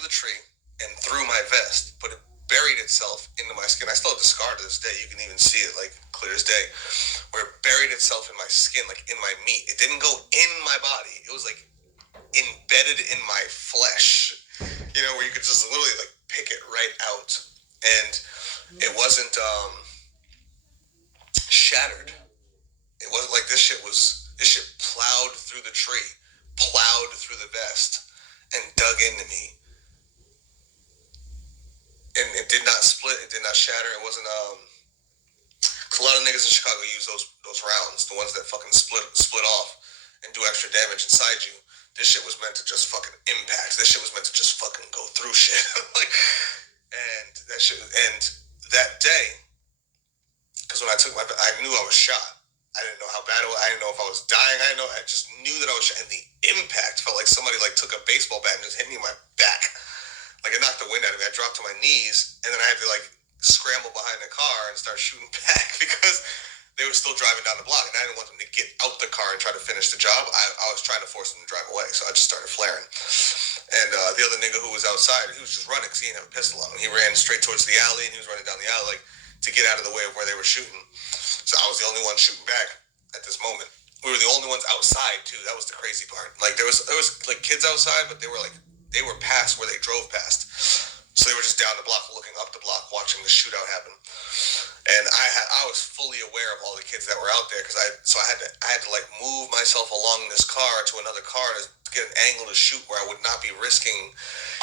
through the tree and through my vest, but it buried itself into my skin. I still have the scar to this day. You can even see it like clear as day, where it buried itself in my skin, like in my meat. It didn't go in my body. It was like embedded in my flesh. You know, where you could just literally like pick it right out, and it wasn't shattered. It wasn't like this shit plowed through the tree, plowed through the vest, and dug into me. And it did not split. It did not shatter. It wasn't. Cause a lot of niggas in Chicago use those rounds, the ones that fucking split off and do extra damage inside you. This shit was meant to just fucking impact. This shit was meant to just fucking go through shit. Like, and that day, because when I took I knew I was shot. I didn't know how bad it was. I didn't know if I was dying. I just knew that I was shot. And the impact felt like somebody like took a baseball bat and just hit me in my back. Like it knocked the wind out of me. I dropped to my knees, and then I had to like scramble behind the car and start shooting back because they were still driving down the block, and I didn't want them to get out the car and try to finish the job. I was trying to force them to drive away, so I just started flaring. And the other nigga who was outside, he was just running because he didn't have a pistol on him. He ran straight towards the alley, and he was running down the alley like to get out of the way of where they were shooting. So I was the only one shooting back at this moment. We were the only ones outside too. That was the crazy part. Like there was like kids outside, but they were past where they drove past. So they were just down the block, looking up the block, watching the shootout happen. And I was fully aware of all the kids that were out there because I had to like move myself along this car to another car to get an angle to shoot where I would not be risking,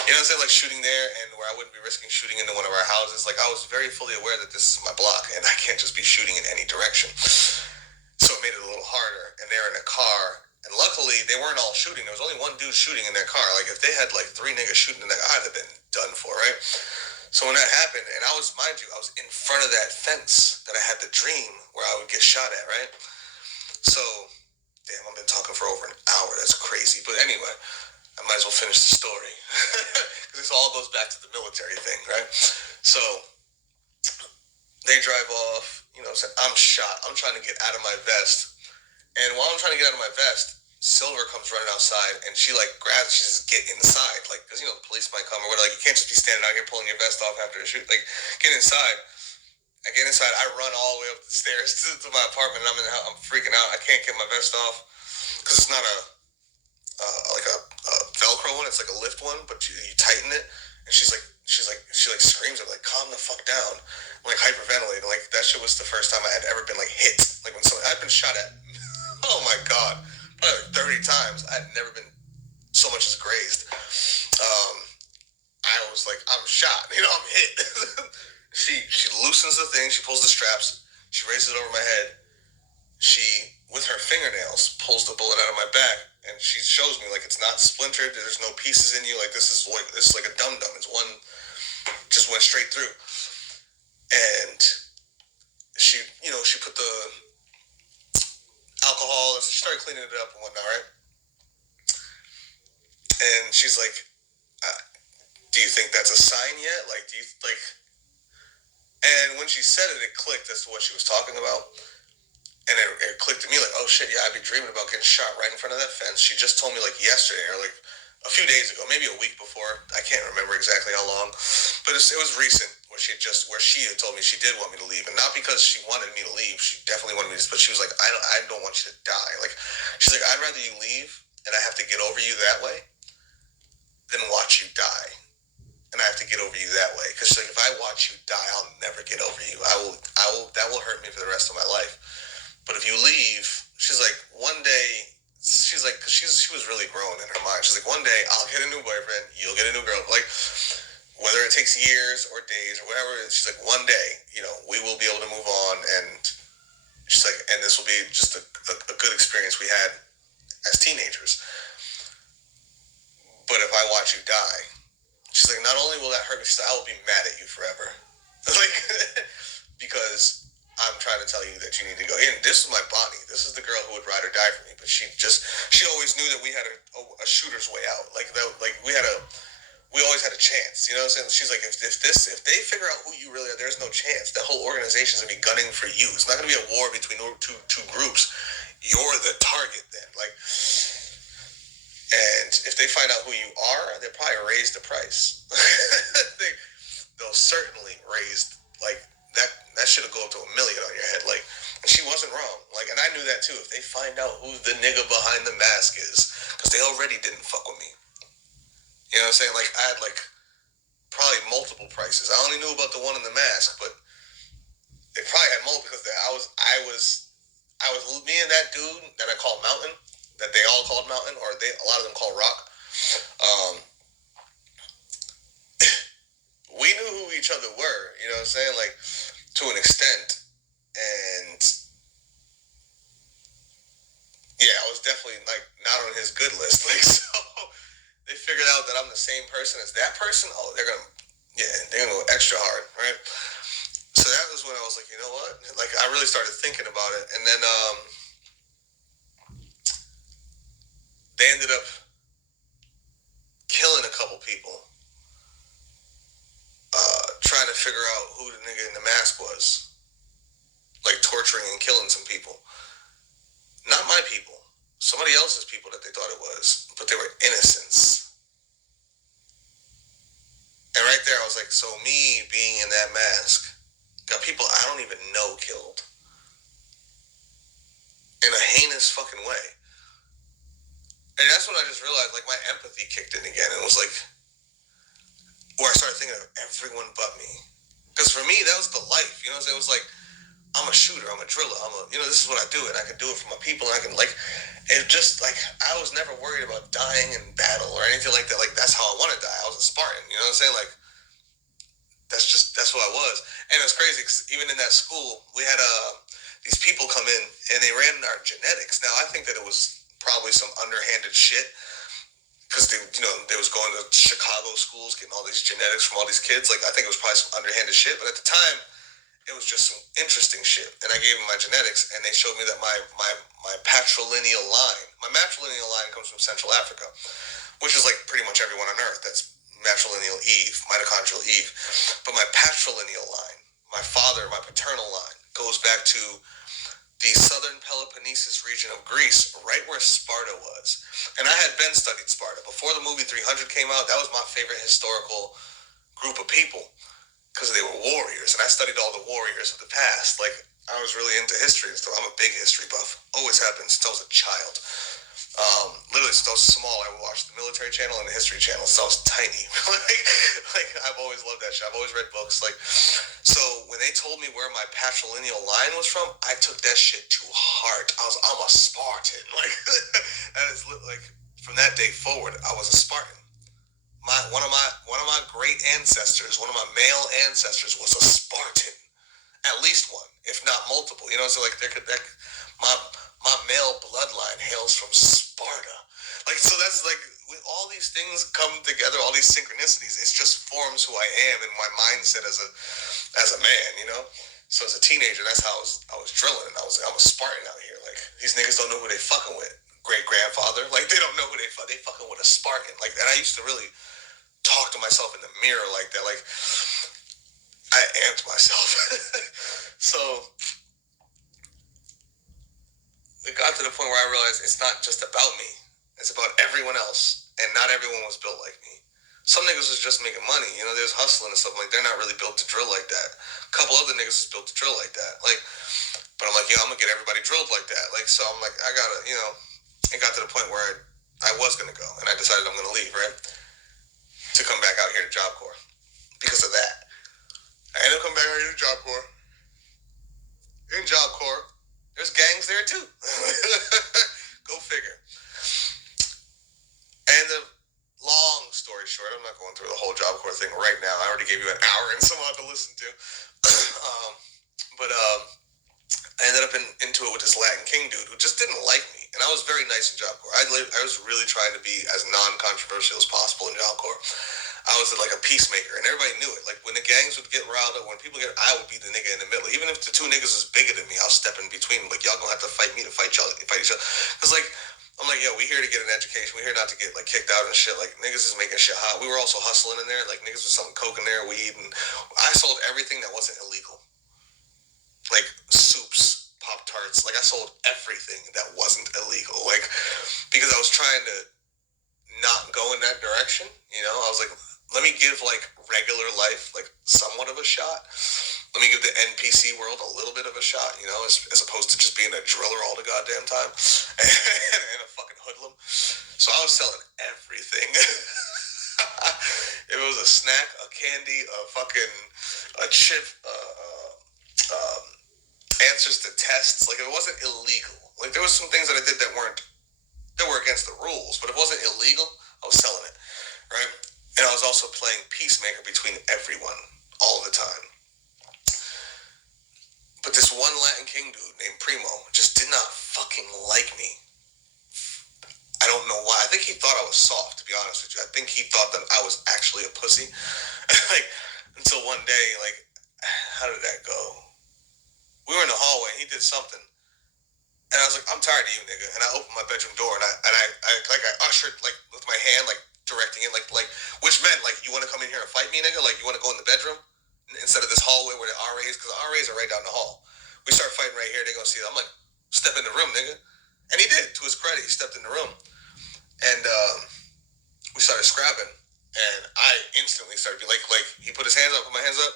you know what I'm saying, like shooting there and where I wouldn't be risking shooting into one of our houses. Like I was very fully aware that this is my block and I can't just be shooting in any direction. So it made it a little harder. And they were in a car. And luckily, they weren't all shooting. There was only one dude shooting in their car. Like, if they had, like, 3 niggas shooting in their car, I'd have been done for, right? So when that happened, and I was, mind you, I was in front of that fence that I had the dream where I would get shot at, right? So, damn, I've been talking for over an hour. That's crazy. But anyway, I might as well finish the story. Because this all goes back to the military thing, right? So, they drive off, you know, I'm shot. I'm trying to get out of my vest. And while I'm trying to get out of my vest, Silver comes running outside, and she, like, grabs, she says, get inside. Like, because, you know, the police might come or whatever. Like, you can't just be standing out here pulling your vest off after a shoot. Like, get inside. I get inside. I run all the way up the stairs to my apartment, and I'm freaking out. I can't get my vest off because it's not like a Velcro one. It's like a lift one, but you tighten it. And she screams at me, like, calm the fuck down. I'm, like, hyperventilating. Like, that shit was the first time I had ever been, like, hit. Like, when I'd been shot at, oh my God, probably 30 times. I had never been so much as grazed. I was like, I'm shot. You know, I'm hit. She loosens the thing. She pulls the straps. She raises it over my head. She, with her fingernails, pulls the bullet out of my back, and she shows me, like, it's not splintered. There's no pieces in you. Like, this is like a dum-dum. It's one, just went straight through. And she put the alcohol, and she started cleaning it up and whatnot, right? And she's like, do you think that's a sign yet? Like, and when she said it, it clicked as to what she was talking about. And it clicked to me like, oh shit, yeah, I'd be dreaming about getting shot right in front of that fence. She just told me like yesterday or like a few days ago, maybe a week before. I can't remember exactly how long, but it was recent where she had told me she did want me to leave, and not because she wanted me to leave. She definitely wanted me to, but she was like, I don't want you to die. Like, she's like, I'd rather you leave and I have to get over you that way than watch you die. And I have to get over you that way. Because like, if I watch you die, I'll never get over you. That will hurt me for the rest of my life. But if you leave, she's like, one day, she's like, cause she was really growing in her mind. She's like, one day I'll get a new boyfriend, you'll get a new girl. Like, whether it takes years or days or whatever, she's like, one day, you know, we will be able to move on. And she's like, and this will be just a good experience we had as teenagers. But if I watch you die, she's like, not only will that hurt me, she's like, I will be mad at you forever. Like, because I'm trying to tell you that you need to go. And this is my Bonnie. This is the girl who would ride or die for me. But she always knew that we had a shooter's way out. Like, we always had a chance. You know what I'm saying? She's like, if they figure out who you really are, there's no chance. The whole organization's gonna be gunning for you. It's not gonna be a war between two groups. You're the target then. Like, And if they find out who you are, they'll probably raise the price. They'll certainly raise, like, that should go up to $1 million on your head. Like, and she wasn't wrong. Like, and I knew that too. If they find out who the nigga behind the mask is, because they already didn't fuck with me. You know what I'm saying? Like, I had like probably multiple prices. I only knew about the one in the mask, but they probably had multiple because I was me and that dude that I called Mountain, that they all called Mountain, or a lot of them called Rock. Um, we knew who each other were. You know what I'm saying? Like, to an extent. And yeah, I was definitely like not on his good list. Like, so they figured out that I'm the same person as that person. Oh, they're gonna go extra hard, right? So that was when I was like, you know what? Like, I really started thinking about it, and then they ended up killing a couple people, trying to figure out who the nigga in the mask was, like torturing and killing some people. Not my people, somebody else's people that they thought it was, but they were innocents. And right there, I was like, so me being in that mask got people I don't even know killed in a heinous fucking way. And that's when I just realized, like, my empathy kicked in again. And it was like, where I started thinking of everyone but me. Because for me, that was the life. You know what I'm saying? It was like, I'm a shooter, I'm a driller, this is what I do, and I can do it for my people, and I can, like, it just, like, I was never worried about dying in battle or anything like that. Like, that's how I want to die. I was a Spartan, you know what I'm saying? Like, that's what I was. And it was crazy, because even in that school, we had these people come in, and they ran our genetics. Now, I think that it was probably some underhanded shit, because they was going to Chicago schools, getting all these genetics from all these kids. Like, I think it was probably some underhanded shit, but at the time, it was just some interesting shit. And I gave them my genetics, and they showed me that my patrilineal line comes from Central Africa, which is like pretty much everyone on Earth. That's matrilineal Eve, mitochondrial Eve. But my patrilineal line, my father, my paternal line, goes back to the southern Peloponnesus region of Greece, right where Sparta was. And I had been studied Sparta. Before the movie 300 came out, that was my favorite historical group of people, because they were warriors, and I studied all the warriors of the past. Like, I was really into history and stuff. I'm a big history buff. Always have been since I was a child. Literally, since I was small, I would watch the military channel and the history channel since I was tiny. like, I've always loved that shit. I've always read books. Like, so when they told me where my patrilineal line was from, I took that shit to heart. I'm a Spartan. Like, that is like, from that day forward, I was a Spartan. One of my great ancestors, one of my male ancestors, was a Spartan. At least one, if not multiple. You know, so like my male bloodline hails from Sparta. Like, so that's like, with all these things come together, all these synchronicities, it just forms who I am and my mindset as a man. You know. So as a teenager, that's how I was drilling. I'm a Spartan out here. Like, these niggas don't know who they fucking with. Great grandfather, like, they don't know who they fucking with a Spartan. Like, and I used to really talk to myself in the mirror like that. Like, I amped myself. So it got to the point where I realized it's not just about me. It's about everyone else. And not everyone was built like me. Some niggas was just making money. You know, they was hustling and stuff. Like, they're not really built to drill like that. A couple other niggas was built to drill like that. Like, but I'm like, I'm going to get everybody drilled like that. Like, so I'm like, I got to, it got to the point where I was going to go. And I decided I'm going to leave, right? To come back out here to Job Corps because of that. I ended up coming back out here to Job Corps. In Job Corps, there's gangs there too. Go figure. And the long story short, I'm not going through the whole Job Corps thing right now. I already gave you an hour and some odd to listen to. But I ended up into it with this Latin King dude who just didn't like me. And I was very nice in Job Corps. I was really trying to be as non-controversial as possible in Job Corps. I was like a peacemaker, and everybody knew it. Like, when the gangs would get riled up, when people I would be the nigga in the middle. Even if the two niggas was bigger than me, I'll step in between. Like, y'all gonna have to fight me to fight each other. Because, like, I'm like, yo, we here to get an education. We here not to get, like, kicked out and shit. Like, niggas is making shit hot. We were also hustling in there. Like, niggas was selling coke in there, weed, and I sold everything that wasn't illegal. Like, soups, Pop-Tarts. Like, I sold everything that wasn't illegal. Like, because I was trying to not go in that direction. You know, I was like, let me give like regular life like somewhat of a shot. Let me give the NPC world a little bit of a shot, you know, as opposed to just being a driller all the goddamn time and a fucking hoodlum. So I was selling everything. It was a snack, a candy, a fucking a chip, answers to tests. Like it wasn't illegal. Like there was some things that I did that were against the rules, but it wasn't illegal. I was selling it, right? And I was also playing peacemaker between everyone all the time. But this one Latin King dude named Primo just did not fucking like me. I don't know why. I think he thought I was soft, to be honest with you. I think he thought that I was actually a pussy. Like, until one day, like, how did that go? We were in the hallway and he did something. And I was like, I'm tired of you, nigga. And I opened my bedroom door and I ushered, like, with my hand, like, directing it, like, which meant, like, you want to come in here and fight me, nigga? Like, you want to go in the bedroom? Instead of this hallway where the RAs, because the RAs are right down the hall. We start fighting right here, they're going to see it. I'm like, step in the room, nigga. And he did, to his credit. He stepped in the room. And we started scrapping. And I instantly started being like, he put his hands up, put my hands up.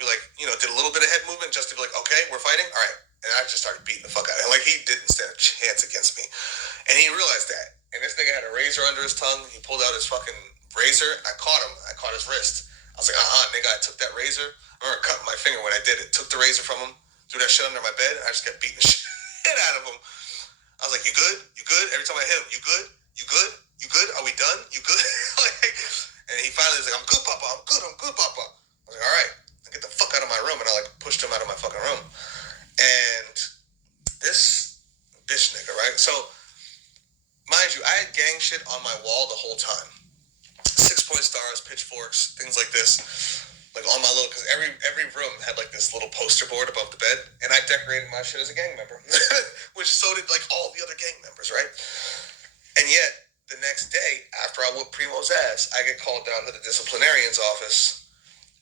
We, like, you know, did a little bit of head movement just to be like, okay, we're fighting? All right. And I just started beating the fuck out of him. Like, he didn't stand a chance against me. And he realized that. And this nigga had a razor under his tongue. He pulled out his fucking razor, and I caught him. I caught his wrist. I was like, nigga, I took that razor. I remember cutting my finger when I did it. Took the razor from him, threw that shit under my bed, and I just kept beating the shit out of him. I was like, you good? You good? Every time I hit him, you good? You good? You good? Are we done? You good? Like, and he finally was like, I'm good, Papa. I'm good, Papa. I was like, all right, get the fuck out of my room. And I, like, pushed him out of my fucking room. And this bitch nigga, right? So, mind you, I had gang shit on my wall the whole time. 6-point stars, pitchforks, things like this. Like on my little, because every room had like this little poster board above the bed, and I decorated my shit as a gang member, which so did like all the other gang members, right? And yet, the next day, after I whooped Primo's ass, I get called down to the disciplinarian's office,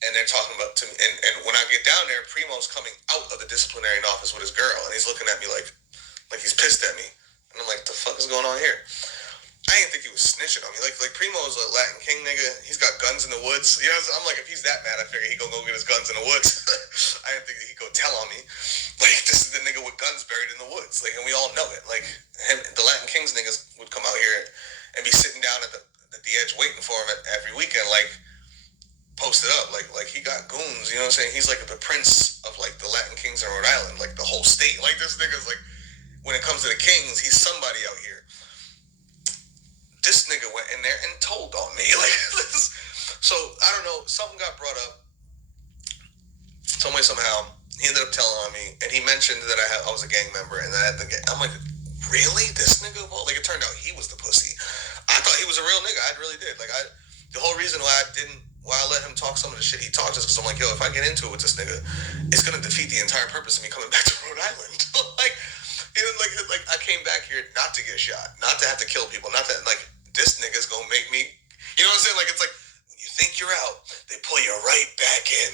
and they're talking about to me, and when I get down there, Primo's coming out of the disciplinarian office with his girl, and he's looking at me like he's pissed at me, and I'm like, the fuck is going on here? I didn't think he was snitching on me. Like Primo's a Latin King nigga. He's got guns in the woods. You know, I'm like, if he's that mad, I figure he gonna go get his guns in the woods. I didn't think he'd go tell on me. Like, this is the nigga with guns buried in the woods. Like, and we all know it. Like, him, the Latin Kings niggas would come out here and be sitting down at the edge waiting for him every weekend, like, posted up. Like he got goons. You know what I'm saying? He's like the prince of like the Latin Kings in Rhode Island, like the whole state. Like, this nigga's like, when it comes to the Kings, he's somebody out here. This nigga went in there and told on me. Like, so, I don't know, something got brought up. Some way, somehow, he ended up telling on me, and he mentioned that I was a gang member, and I had the gang. I'm like, really? This nigga? Well, like, it turned out he was the pussy. I thought he was a real nigga. I really did. Like, the whole reason why I let him talk some of the shit he talked is because I'm like, yo, if I get into it with this nigga, it's gonna defeat the entire purpose of me coming back to Rhode Island. Like, you know, like I came back here not to get shot, not to have to kill people, not to, like, this nigga's gonna make me, you know what I'm saying? Like, it's like, when you think you're out, they pull you right back in.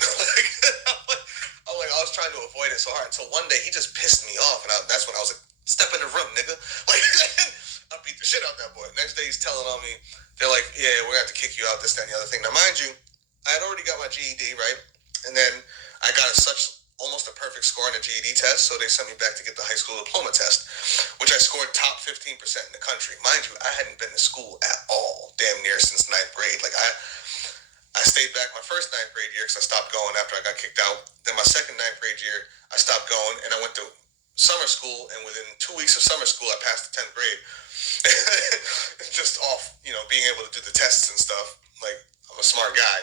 I'm like, I was trying to avoid it so hard. So one day, he just pissed me off, and that's when I was like, step in the room, nigga. Like, I beat the shit out of that boy. Next day, he's telling on me, they're like, yeah, we're gonna have to kick you out, this, that, and the other thing. Now, mind you, I had already got my GED, right? And then I got almost a perfect score on the GED test, so they sent me back to get the high school diploma test, which I scored top 15% in the country. Mind you, I hadn't been to school at all, damn near since 9th grade. Like, I stayed back my first 9th grade year because I stopped going after I got kicked out. Then my second 9th grade year, I stopped going, and I went to summer school, and within 2 weeks of summer school, I passed the 10th grade. Just off, you know, being able to do the tests and stuff. Like, I'm a smart guy.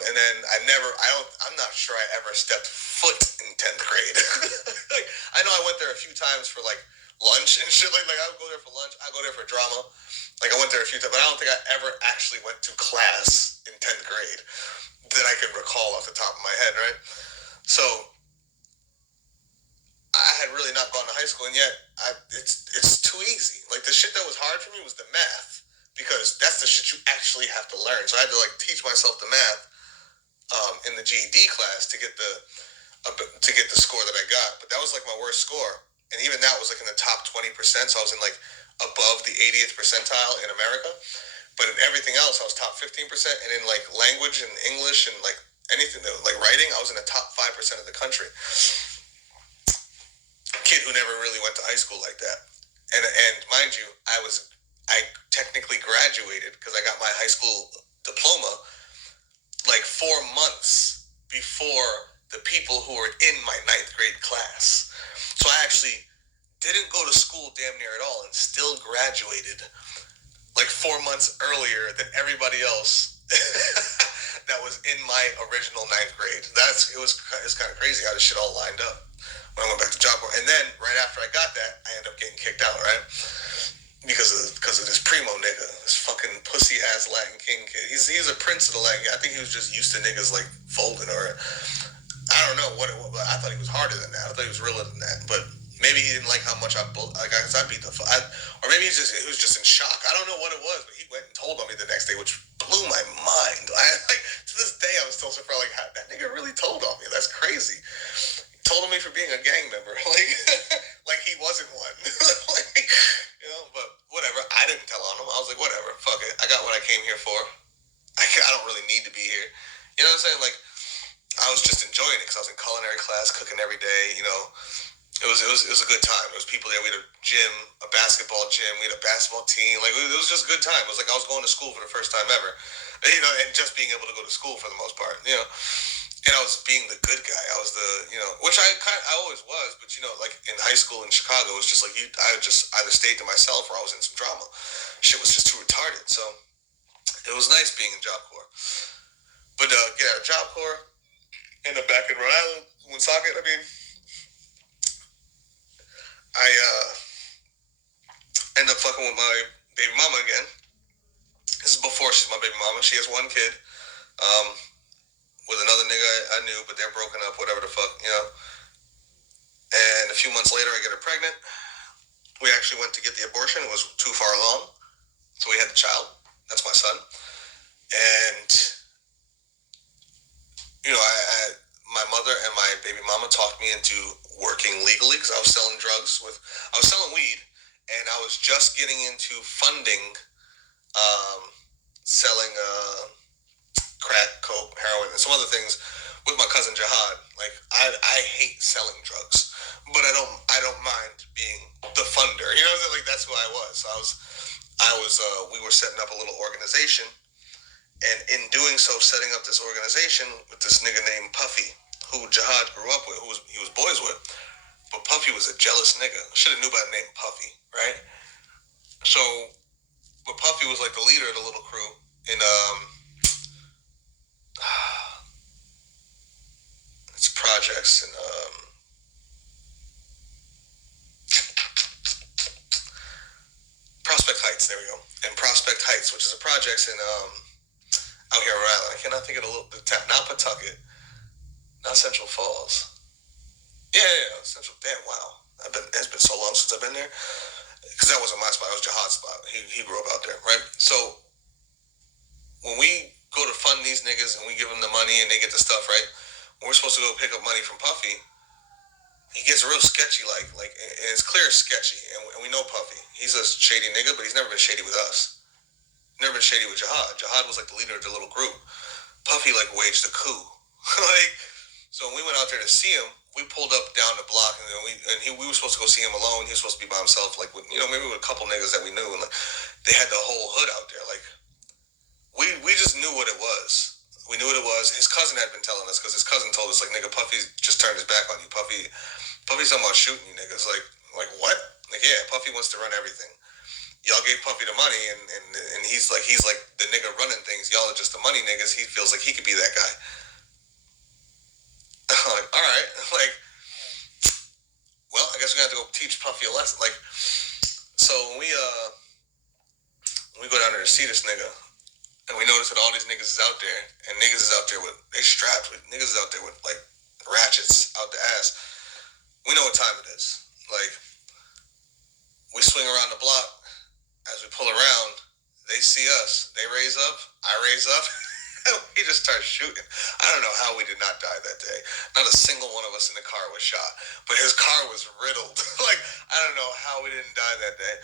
And then I'm not sure I ever stepped foot in 10th grade. Like, I know I went there a few times for like lunch and shit. Like I would go there for lunch. I go there for drama. Like, I went there a few times, but I don't think I ever actually went to class in 10th grade that I can recall off the top of my head, right? So I had really not gone to high school, and yet it's too easy. Like, the shit that was hard for me was the math, because that's the shit you actually have to learn. So I had to like teach myself the math in the GED class to get the score that I got. But that was like my worst score, and even that was like in the top 20%. So I was in like above the 80th percentile in America. But in everything else, I was top 15%. And in like language and English and like anything, like writing, I was in the top 5% of the country. Kid who never really went to high school like that. And mind you, I technically graduated because I got my high school diploma like 4 months before the people who were in my 9th grade class. So I actually didn't go to school damn near at all and still graduated like 4 months earlier than everybody else that was in my original 9th grade. It's kind of crazy how this shit all lined up when I went back to Job Corps. And then right after I got that, I ended up getting kicked out, right? Because of this primo nigga, this fucking pussy ass Latin King kid. He's a prince of the Latin. I think he was just used to niggas like folding, or I don't know what it was. But I thought he was harder than that. I thought he was realer than that. But maybe he didn't like how much I beat the or maybe he was just in shock. I don't know what it was, but he went and told on me the next day, which blew my mind. To this day, I was still surprised. Like, that nigga really told on me. That's crazy. Told on me for being a gang member, like he wasn't one. But whatever. I didn't tell on him. I was like, whatever, fuck it. I got what I came here for. I don't really need to be here. You know what I'm saying? Like, I was just enjoying it because I was in culinary class, cooking every day. It was a good time. There was people there. We had a gym, a basketball gym. We had a basketball team. Like, it was just a good time. It was like I was going to school for the first time ever. And just being able to go to school for the most part. And I was being the good guy. I was which I always was, but like in high school in Chicago, it was just like I just either stayed to myself or I was in some drama. Shit was just too retarded. So it was nice being in Job Corps. But get out of Job Corps, end up back in Rhode Island, Woonsocket. I mean, I end up fucking with my baby mama again. This is before she's my baby mama. She has one kid. With another nigga I knew, but they're broken up, whatever the fuck, And a few months later, I get her pregnant. We actually went to get the abortion. It was too far along. So we had the child. That's my son. And, my mother and my baby mama talked me into working legally because I was selling I was selling weed, and I was just getting into funding, selling, crack, coke, heroin, and some other things with my cousin Jihad. Like, I hate selling drugs, but I don't mind being the funder. You know what I'm saying? Like, that's who I was. So we were setting up a little organization, and in doing so, setting up this organization with this nigga named Puffy, who Jihad grew up with, he was boys with, but Puffy was a jealous nigga. Should have knew by the name Puffy, right? So, but Puffy was like the leader of the little crew in it's projects and Prospect Heights. There we go. And Prospect Heights, which is a projects in out here in Rhode Island. I cannot think of not Pawtucket, not Central Falls. Yeah, Central. Damn, wow. It's been so long since I've been there. Because that wasn't my spot. It was Jihad's spot. He grew up out there, right? So when we go to fund these niggas and we give them the money and they get the stuff, right? When we're supposed to go pick up money from Puffy, he gets real sketchy, and it's clear it's sketchy, and we know Puffy. He's a shady nigga, but he's never been shady with us. Never been shady with Jihad. Jihad was like the leader of the little group. Puffy like waged a coup. So when we went out there to see him, we pulled up down the block, and we were supposed to go see him alone. He was supposed to be by himself, like with, maybe with a couple niggas that we knew, and like, they had the whole hood out there. Like, we just knew what it was. We knew what it was. His cousin had been telling us, because his cousin told us, like, nigga, Puffy just turned his back on you. Puffy's talking about shooting you niggas. Like what? Like, yeah, Puffy wants to run everything. Y'all gave Puffy the money, and he's like the nigga running things. Y'all are just the money niggas. He feels like he could be that guy. Like, all right. Like, well, I guess we have to go teach Puffy a lesson. Like, so when we go down there to see this nigga, and we notice that all these niggas is out there, and niggas is out there they strapped with niggas is out there with like ratchets out the ass. We know what time it is. Like, we swing around the block. As we pull around, they see us. They raise up. I raise up. He just started shooting. I don't know how we did not die that day. Not a single one of us in the car was shot, but his car was riddled. Like, I don't know how we didn't die that day.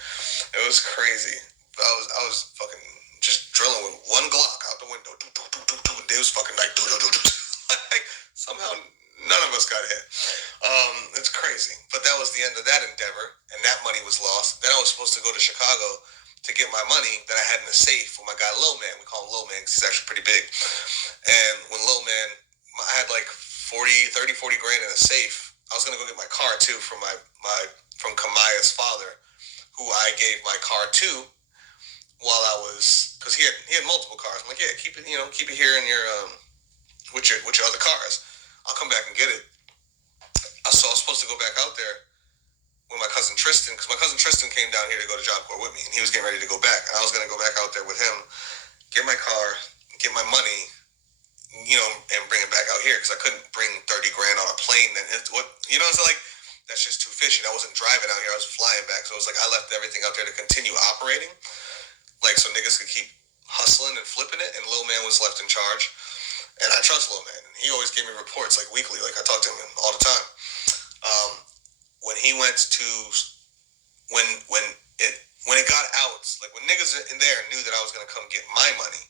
It was crazy. I was fucking just drilling with one Glock out the window. And they was fucking like, like somehow none of us got hit. It's crazy. But that was the end of that endeavor, and that money was lost. Then I was supposed to go to Chicago to get my money that I had in the safe with my guy Lil Man. We call him Lil Man because he's actually pretty big. And when Lil Man, I had like 40 grand in a safe. I was gonna go get my car too from from Kamaya's father, who I gave my car to while I was, because he had multiple cars. I'm like, yeah, keep it here in your with your other cars. I'll come back and get it. So I was supposed to go back out there with my cousin Tristan, because my cousin Tristan came down here to go to Job Corps with me, and he was getting ready to go back. And I was going to go back out there with him, get my car, get my money, and bring it back out here, because I couldn't bring 30 grand on a plane. And it's like, that's just too fishy. I wasn't driving out here, I was flying back. So it was like I left everything out there to continue operating, like so niggas could keep hustling and flipping it, and Lil Man was left in charge. And I trust Lil Man. He always gave me reports like weekly, like I talked to him all the time. When he went to when it got out, like when niggas in there knew that I was gonna come get my money,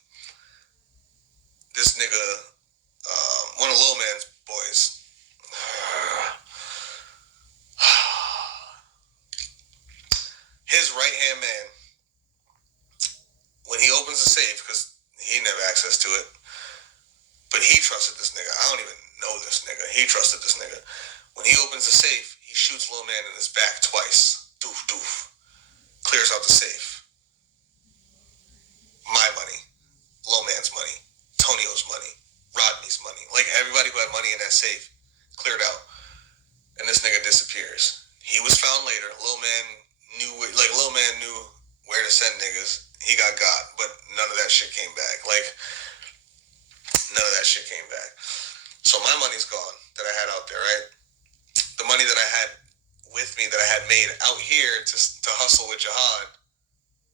this nigga, one of Lil Man's boys, his right hand man, when he opens the safe, because he didn't have access to it, but he trusted this nigga. I don't even know this nigga. He trusted this nigga. When he opens the safe, he shoots Lil Man in his back twice. Doof, doof. Clears out the safe. My money. Lil Man's money. Tonio's money. Rodney's money. Like, everybody who had money in that safe cleared out. And this nigga disappears. He was found later. Lil Man knew where to send niggas. He got, but none of that shit came back. Like, none of that shit came back. So my money's gone that I had out there, right? The money that I had with me that I had made out here to hustle with Jihad,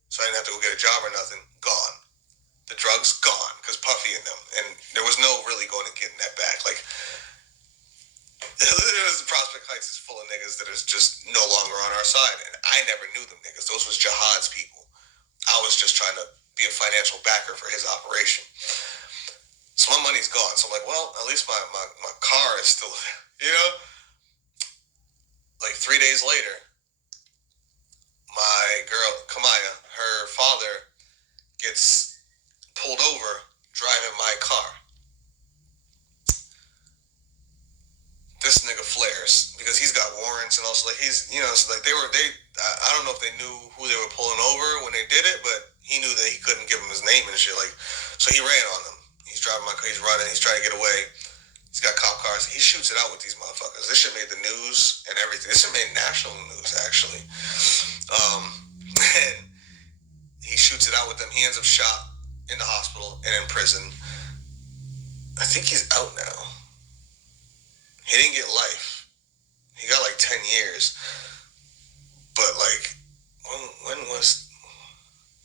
so I didn't have to go get a job or nothing, gone. The drugs, gone, because Puffy and them. And there was no really going and getting that back. Like, the Prospect Heights is full of niggas that is just no longer on our side. And I never knew them niggas. Those was Jihad's people. I was just trying to be a financial backer for his operation. So my money's gone. So I'm like, well, at least my car is still there, Like 3 days later, my girl, Kamaya, her father gets pulled over driving my car. This nigga flares because he's got warrants and also like he's, so like I don't know if they knew who they were pulling over when they did it, but he knew that he couldn't give him his name and shit. Like, so he ran on them. He's driving my car, he's running, he's trying to get away. He's got cop cars. He shoots it out with these motherfuckers. This shit made the news and everything. This shit made national news, actually. And he shoots it out with them. He ends up shot in the hospital and in prison. I think he's out now. He didn't get life. He got like 10 years. But like, when was...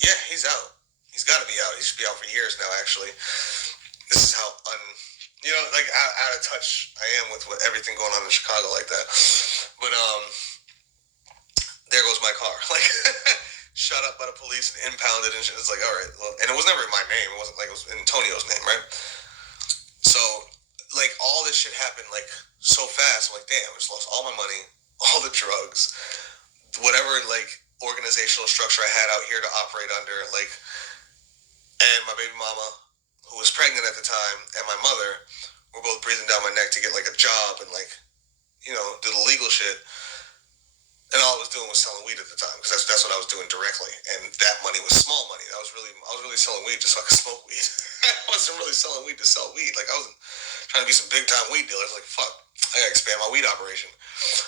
Yeah, he's out. He's got to be out. He should be out for years now, actually. This is how out of touch I am with everything going on in Chicago like that. But there goes my car, like shot up by the police and impounded and shit. It's like, all right, well, and it was never in my name. It wasn't like it was in Antonio's name, right? So like all this shit happened like so fast. I'm like, damn, I just lost all my money, all the drugs, whatever like organizational structure I had out here to operate under, like, and my baby mama, who was pregnant at the time, and my mother were both breathing down my neck to get like a job and like, do the legal shit. And all I was doing was selling weed at the time, because that's what I was doing directly. And that money was small money. I was really selling weed just so I could smoke weed. I wasn't really selling weed to sell weed. Like, I wasn't trying to be some big time weed dealer. I was like, fuck, I gotta expand my weed operation.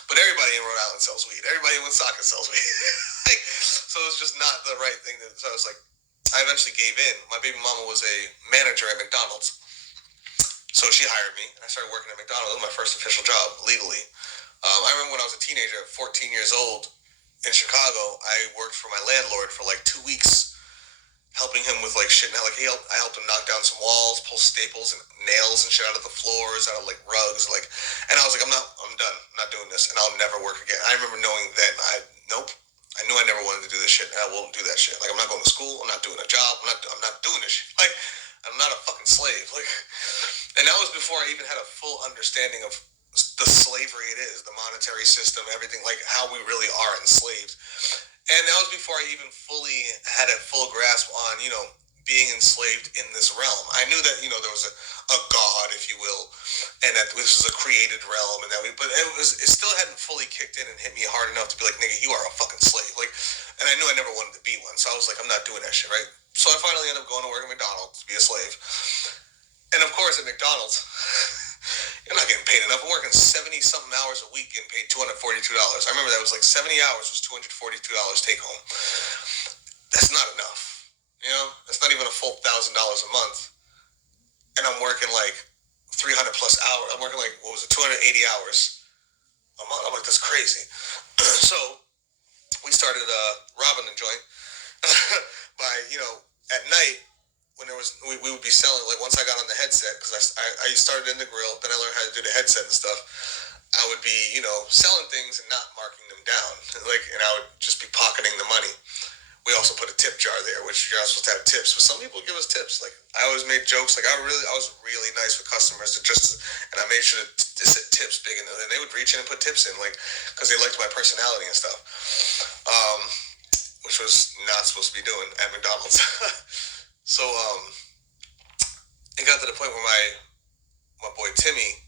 But everybody in Rhode Island sells weed. Everybody in Woonsocket sells weed. So it was just not the right thing. So I was like, I eventually gave in. My baby mama was a manager at McDonald's. So she hired me, and I started working at McDonald's. It was my first official job, legally. I remember when I was a teenager, at 14 years old, in Chicago, I worked for my landlord for like 2 weeks helping him with like shit. Now, like I helped him knock down some walls, pull staples and nails and shit out of the floors, out of like rugs, like. And I was like, I'm done. I'm not doing this, and I'll never work again. I remember knowing then, nope. I knew I never wanted to do this shit, and I won't do that shit. Like, I'm not going to school. I'm not doing a job. I'm not doing this shit. Like, I'm not a fucking slave. Like, and that was before I even had a full understanding of the slavery it is, the monetary system, everything, like how we really are enslaved. And that was before I even fully had a full grasp on, being enslaved in this realm. I knew that, there was a god, if you will, and that this was a created realm, and but it still hadn't fully kicked in and hit me hard enough to be like, nigga, you are a fucking slave. Like, and I knew I never wanted to be one. So I was like, I'm not doing that shit, right? So I finally ended up going to work at McDonald's to be a slave. And of course, at McDonald's, you're not getting paid enough. I'm working 70 something hours a week, getting paid $242. I remember that was like 70 hours was $242 take home. That's not enough. That's not even a full $1,000 a month. And I'm working like 300 plus hours. I'm working like, 280 hours a month. I'm like, that's crazy. So we started robbing the joint by, at night, when we would be selling, like once I got on the headset, because I started in the grill, then I learned how to do the headset and stuff. I would be, selling things and not marking them down, and I would just be pocketing the money. We also put a tip jar there, which you're not supposed to have tips, but some people give us tips. Like, I always made jokes, like I was really nice with customers and I made sure to set tips big, and they would reach in and put tips in, like, because they liked my personality and stuff, which was not supposed to be doing at McDonald's. So, it got to the point where my boy Timmy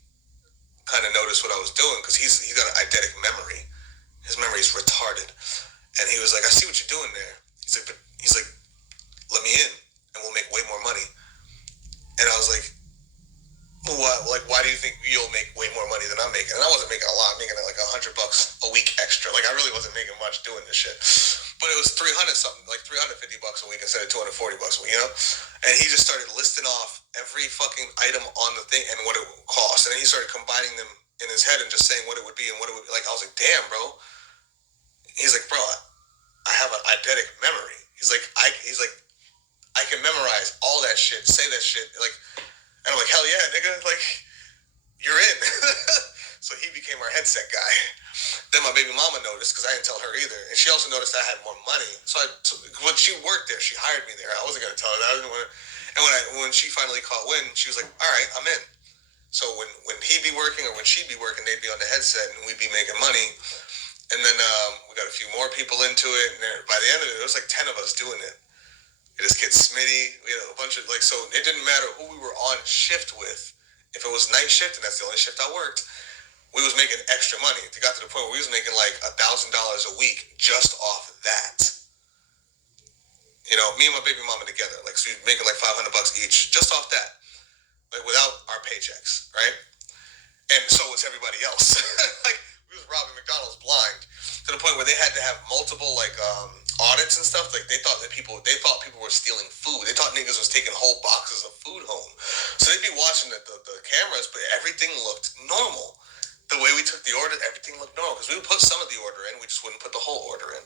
kind of noticed what I was doing, because he's got an eidetic memory. His memory is retarded. And he was like, I see what you're doing there. He's like, let me in, and we'll make way more money. And I was like, why do you think you'll make way more money than I'm making? And I wasn't making a lot. I'm making like $100 a week extra. Like, I really wasn't making much doing this shit. But it was 300 something, like $350 a week instead of $240 a week, And he just started listing off every fucking item on the thing and what it would cost. And then he started combining them in his head and just saying what it would be and what it would be. Like, I was like, damn, bro. He's like, bro, I have an eidetic memory. He's like, I can memorize all that shit, say that shit, like, and I'm like, hell yeah, nigga, like, you're in. So he became our headset guy. Then my baby mama noticed, because I didn't tell her either, and she also noticed I had more money. So when she worked there, she hired me there. I wasn't gonna tell her that. I didn't want to, and when she finally caught wind, she was like, all right, I'm in. So when he'd be working or when she'd be working, they'd be on the headset and we'd be making money. And then we got a few more people into it, and by the end of it, it was like 10 of us doing it. This kid Smitty, we had a bunch of, like, so it didn't matter who we were on shift with. If it was night shift, and that's the only shift I worked, we was making extra money. It got to the point where we was making like $1,000 a week just off that. Me and my baby mama together, like, so we making like $500 each just off that, like, without our paychecks, right? And so was everybody else. Like, we was robbing McDonald's blind to the point where they had to have multiple like audits and stuff. Like, they thought people were stealing food. They thought niggas was taking whole boxes of food home. So they'd be watching the cameras, but everything looked normal. The way we took the order, everything looked normal, because we would put some of the order in, we just wouldn't put the whole order in.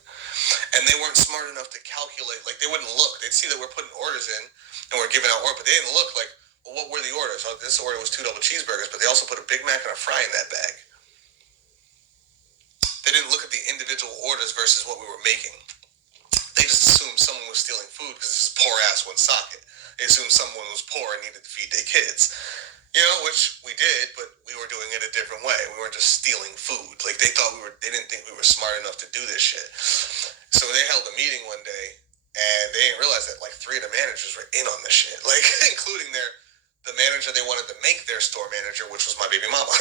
And they weren't smart enough to calculate. Like, they wouldn't look. They'd see that we're putting orders in and we're giving out orders, but they didn't look like, well, what were the orders? So this order was 2 double cheeseburgers, but they also put a Big Mac and a fry in that bag. They didn't look at the individual orders versus what we were making. They just assumed someone was stealing food because this is poor-ass Woonsocket. They assumed someone was poor and needed to feed their kids. Which we did, but we were doing it a different way. We weren't just stealing food. Like, they didn't think we were smart enough to do this shit. So they held a meeting one day, and they didn't realize that like 3 of the managers were in on this shit, like, including the manager they wanted to make their store manager, which was my baby mama.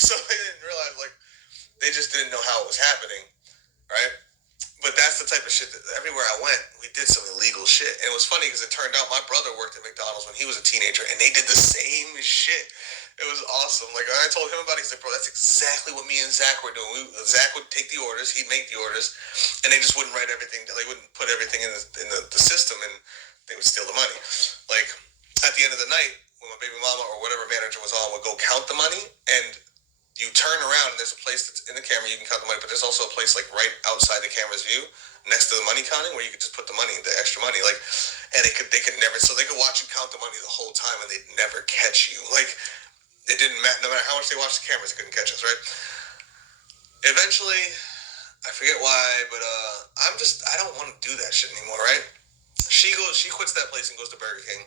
So they didn't realize, like, they just didn't know how it was happening, right? But that's the type of shit that everywhere I went, we did some illegal shit. And it was funny because it turned out my brother worked at McDonald's when he was a teenager, and they did the same shit. It was awesome. Like, I told him about it, he's like, bro, that's exactly what me and Zach were doing. Zach would take the orders, he'd make the orders, and they just wouldn't write everything. They wouldn't put everything in the system, and they would steal the money. Like, at the end of the night, when my baby mama or whatever manager was on would go count the money, and you turn around and there's a place that's in the camera, you can count the money, but there's also a place like right outside the camera's view next to the money counting where you could just put the money, the extra money, like, and they could never, so they could watch you count the money the whole time and they'd never catch you. Like, it didn't matter, no matter how much they watched the cameras, they couldn't catch us, right? Eventually, I forget why, but I don't want to do that shit anymore, right? She quits that place and goes to Burger King.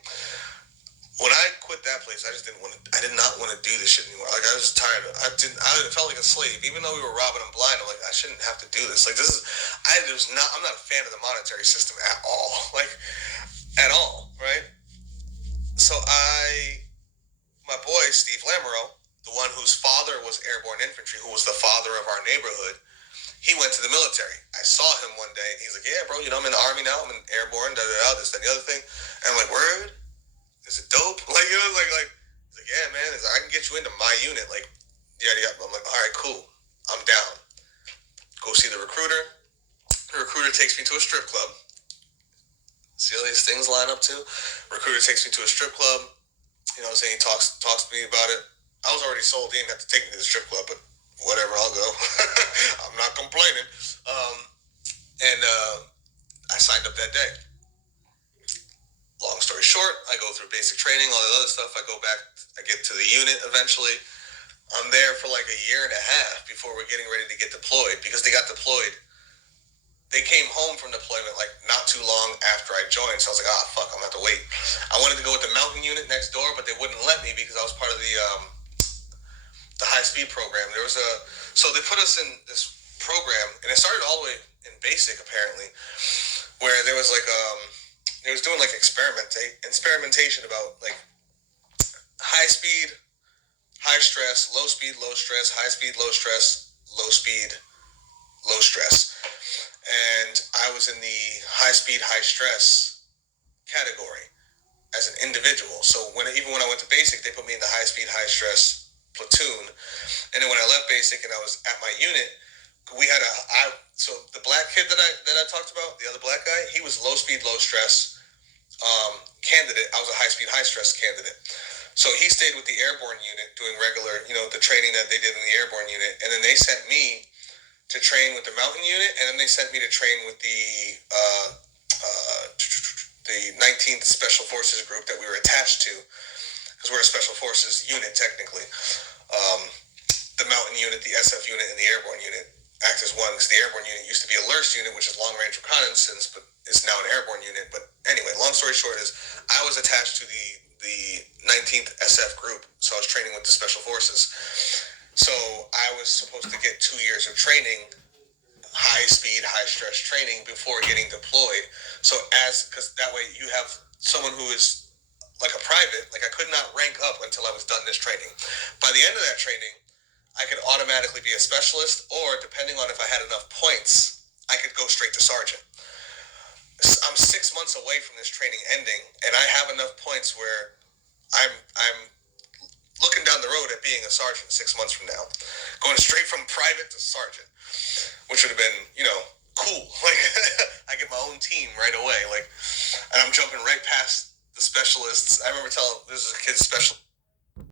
When I quit that place, I did not want to do this shit anymore. Like, I was tired of it. I felt like a slave. Even though we were robbing them blind, I'm like, I shouldn't have to do this. Like, I'm not a fan of the monetary system at all. Like, at all, right? So my boy, Steve Lamoureux, the one whose father was airborne infantry, who was the father of our neighborhood, he went to the military. I saw him one day, and he's like, yeah, bro, I'm in the Army now. I'm in airborne, this, that, and the other thing. And I'm like, word? Is it dope? Like, he's like, yeah, man, I can get you into my unit. Like, yeah. I'm like, all right, cool. I'm down. Go see the recruiter. The recruiter takes me to a strip club. See how these things line up too? Recruiter takes me to a strip club. You know what I'm saying? He talks to me about it. I was already sold. He didn't have to take me to the strip club, but whatever, I'll go. I'm not complaining. And I signed up that day. Long story short, I go through basic training, all that other stuff. I go back, I get to the unit eventually. I'm there for like a year and a half before we're getting ready to get deployed, because they got deployed. They came home from deployment like not too long after I joined. So I was like, fuck, I'm gonna have to wait. I wanted to go with the mountain unit next door, but they wouldn't let me because I was part of the high speed program. So they put us in this program, and it started all the way in basic apparently, where there was like they was doing like experimentation about like high speed, high stress, low speed, low stress, high speed, low stress, low speed, low stress. And I was in the high speed, high stress category as an individual. So even when I went to basic, they put me in the high speed, high stress platoon. And then when I left basic and I was at my unit, we had so the black kid that I talked about, the other black guy, he was low speed, low stress candidate. I was a high speed, high stress candidate. So he stayed with the airborne unit doing regular, the training that they did in the airborne unit. And then they sent me to train with the mountain unit, and then they sent me to train with the 19th Special Forces group that we were attached to, because we're a Special Forces unit technically. The mountain unit, the SF unit, and the airborne unit act as one, because the airborne unit used to be a LRS unit, which is long range reconnaissance, but it's now an airborne unit. But anyway, long story short is I was attached to the 19th SF group, so I was training with the Special Forces. So I was supposed to get 2 years of training, high speed, high stress training before getting deployed. So because that way you have someone who is like a private, like I could not rank up until I was done this training. By the end of that training, I could automatically be a specialist, or depending on if I had enough points, I could go straight to sergeant. I'm 6 months away from this training ending, and I have enough points where I'm looking down the road at being a sergeant 6 months from now, going straight from private to sergeant, which would have been, cool. Like, I get my own team right away, like, and I'm jumping right past the specialists. I remember telling, this is a kid's special